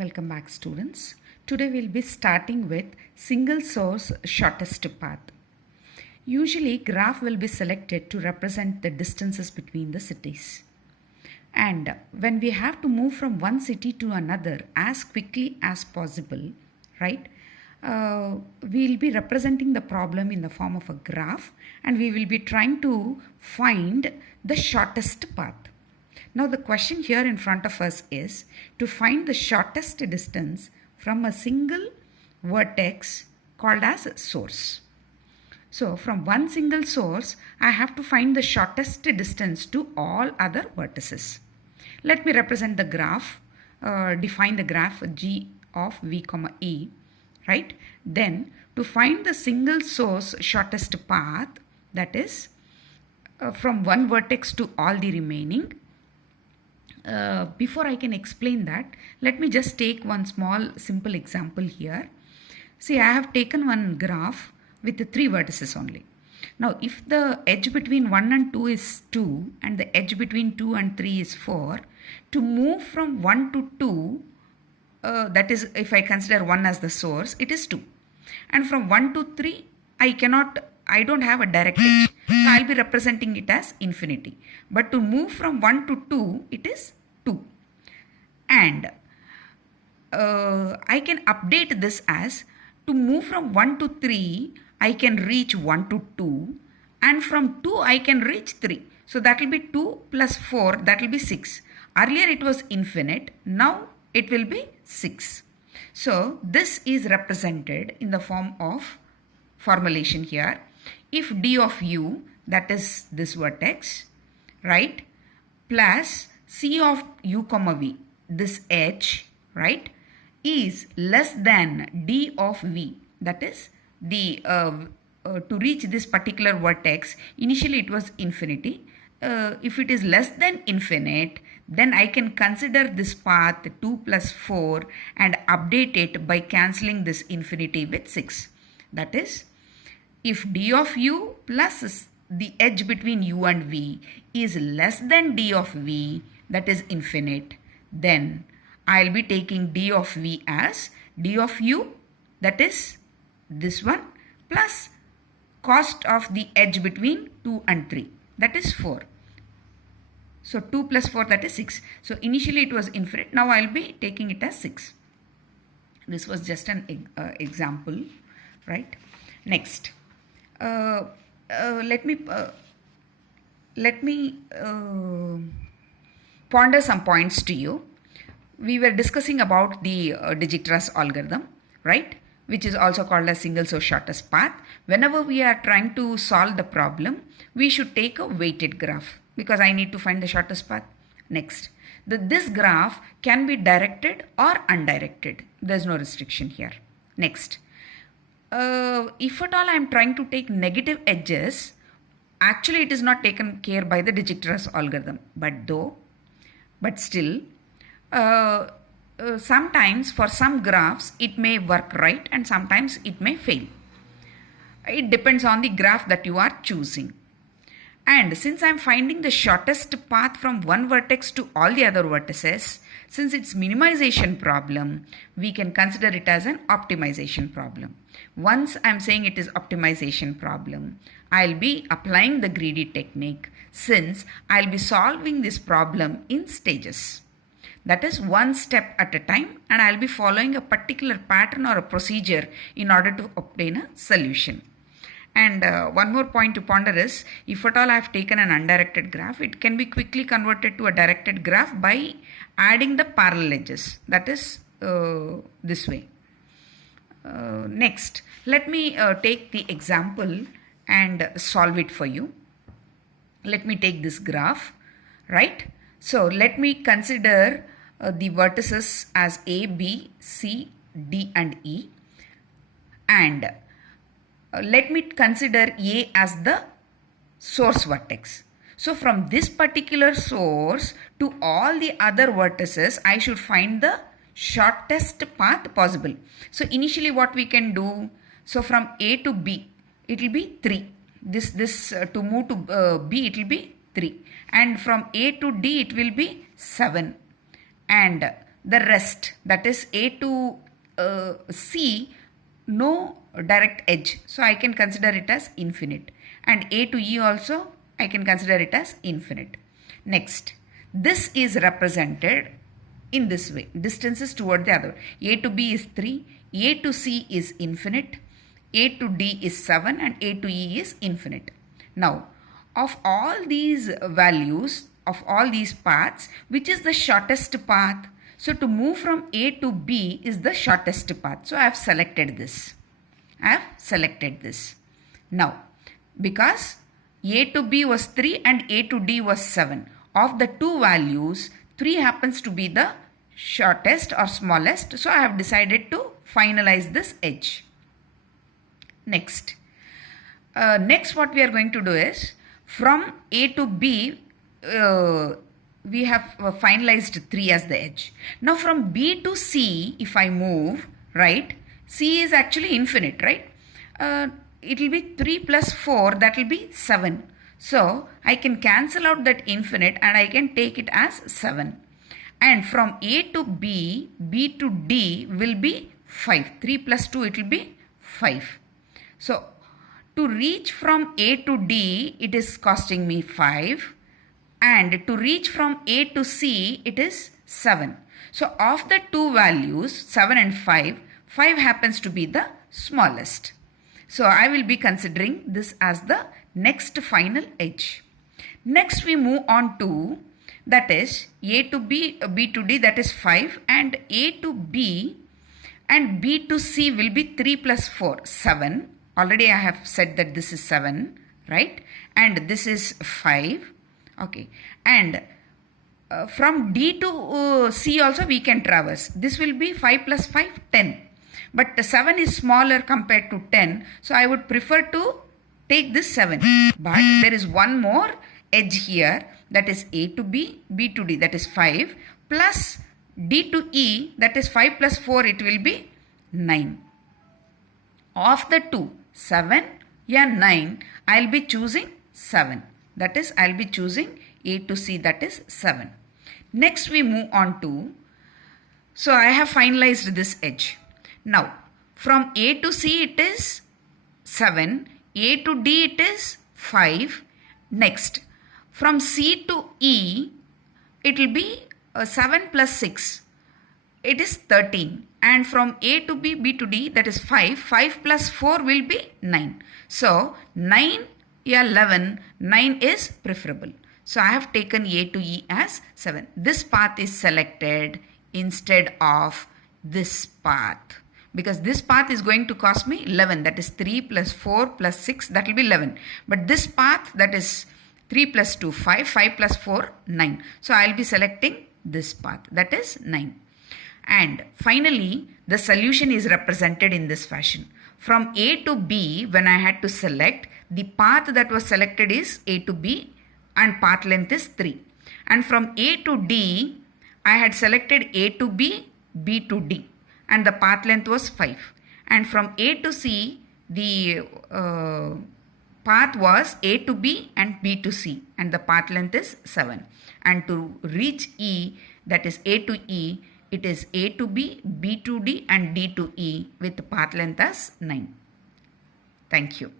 Welcome back, students. Today we'll be starting with single source shortest path. Usually graph will be selected to represent the distances between the cities. And when we have to move from one city to another as quickly as possible, right? We'll be representing the problem in the form of a graph and we will be trying to find the shortest path. Now the question here in front of us is to find the shortest distance from a single vertex called as source. So from one single source, I have to find the shortest distance to all other vertices. Let me represent the graph, define the graph g of v comma e, right? Then to find the single source shortest path, that is from one vertex to all the remaining, before I can explain that, let me just take one small simple example here. See, I have taken one graph with the 3 vertices only. Now, if the edge between 1 and 2 is 2 and the edge between 2 and 3 is 4, to move from 1 to 2, that is if I consider 1 as the source, it is 2. And from 1 to 3, I don't have a direct edge. So I'll be representing it as infinity. But to move from 1 to 2, it is 2. And I can update this as to move from 1 to 3, I can reach 1 to 2. And from 2, I can reach 3. So that will be 2 plus 4, that will be 6. Earlier it was infinite, now it will be 6. So this is represented in the form of formulation here. If d of u, that is this vertex, right, plus c of u comma v, this edge, right, is less than d of v, that is the to reach this particular vertex, initially it was infinity. If it is less than infinite, then I can consider this path 2 plus 4 and update it by cancelling this infinity with 6. That is, if d of u plus the edge between u and v is less than d of v, that is infinite, then I'll be taking d of v as d of u, that is this one, plus cost of the edge between 2 and 3, that is 4. So 2 plus 4, that is 6. So initially it was infinite, now I'll be taking it as 6. This was just an example, right? Next. Let me ponder some points to you. We were discussing about the Dijkstra's algorithm, right, which is also called as single source shortest path. Whenever we are trying to solve the problem, we should take a weighted graph because I need to find the shortest path. Next, this graph can be directed or undirected. There is no restriction here. Next, if at all I am trying to take negative edges, actually it is not taken care by the Dijkstra's algorithm. But still, sometimes for some graphs it may work right and sometimes it may fail. It depends on the graph that you are choosing. And since I am finding the shortest path from one vertex to all the other vertices, since it's minimization problem, we can consider it as an optimization problem. Once I'm saying it is optimization problem, I'll be applying the greedy technique since I'll be solving this problem in stages. That is one step at a time and I'll be following a particular pattern or a procedure in order to obtain a solution. And one more point to ponder is, if at all I have taken an undirected graph, it can be quickly converted to a directed graph by adding the parallel edges. That is this way. Next, let me take the example and solve it for you. Let me take this graph, right? So let me consider the vertices as A, B, C, D and E, and let me consider A as the source vertex. So from this particular source to all the other vertices, I should find the shortest path possible. So initially what we can do, so from A to B, it will be 3. To move to B, it will be 3. And from A to D, it will be 7. And the rest, that is A to C, no direct edge. So I can consider it as infinite. And A to E also, I can consider it as infinite. Next, this is represented in this way. Distances toward the other. A to B is 3, A to C is infinite, A to D is 7, and A to E is infinite. Now, of all these values, of all these paths, which is the shortest path? So to move from A to B is the shortest path. So I have selected this. Now, because A to B was 3 and A to D was 7. Of the two values, 3 happens to be the shortest or smallest. So I have decided to finalize this edge. Next what we are going to do is, from A to B, we have finalized 3 as the edge. Now from B to C, if I move, right, C is actually infinite, right? It will be 3 plus 4, that will be 7. So I can cancel out that infinite and I can take it as 7. And from A to B, B to D will be 5. 3 plus 2, it will be 5. So to reach from A to D, it is costing me 5. And to reach from A to C, it is 7. So of the two values, 7 and 5, 5 happens to be the smallest. So I will be considering this as the next final edge. Next we move on to, that is A to B, B to D, that is 5, and A to B and B to C will be 3 plus 4, 7. Already I have said that this is 7, right? And this is 5. Okay. And from D to C also we can traverse. This will be 5 plus 5, 10. But 7 is smaller compared to 10. So I would prefer to take this 7. But there is one more edge here, that is A to B, B to D, that is 5, plus D to E, that is 5 plus 4, it will be 9. Of the two, 7 and 9, I will be choosing 7. That is, I will be choosing A to C, that is 7. Next we move on to, so I have finalized this edge. Now, from A to C it is 7, A to D it is 5. Next, from C to E, it will be 7 plus 6. It is 13. And from A to B, B to D, that is 5. 5 plus 4 will be 9. So, 9, 11, 9 is preferable. So, I have taken A to E as 7. This path is selected instead of this path. Because this path is going to cost me 11. That is 3 plus 4 plus 6, that will be 11. But this path, that is 3 plus 2, 5. 5 plus 4, 9. So, I will be selecting this path, that is 9. And finally, the solution is represented in this fashion. From A to B, when I had to select, the path that was selected is A to B and path length is 3. And from A to D, I had selected A to B, B to D, and the path length was 5. And from A to C, the path was A to B and B to C, and the path length is 7. And to reach E, that is A to E, it is A to B, B to D and D to E with path length as 9. Thank you.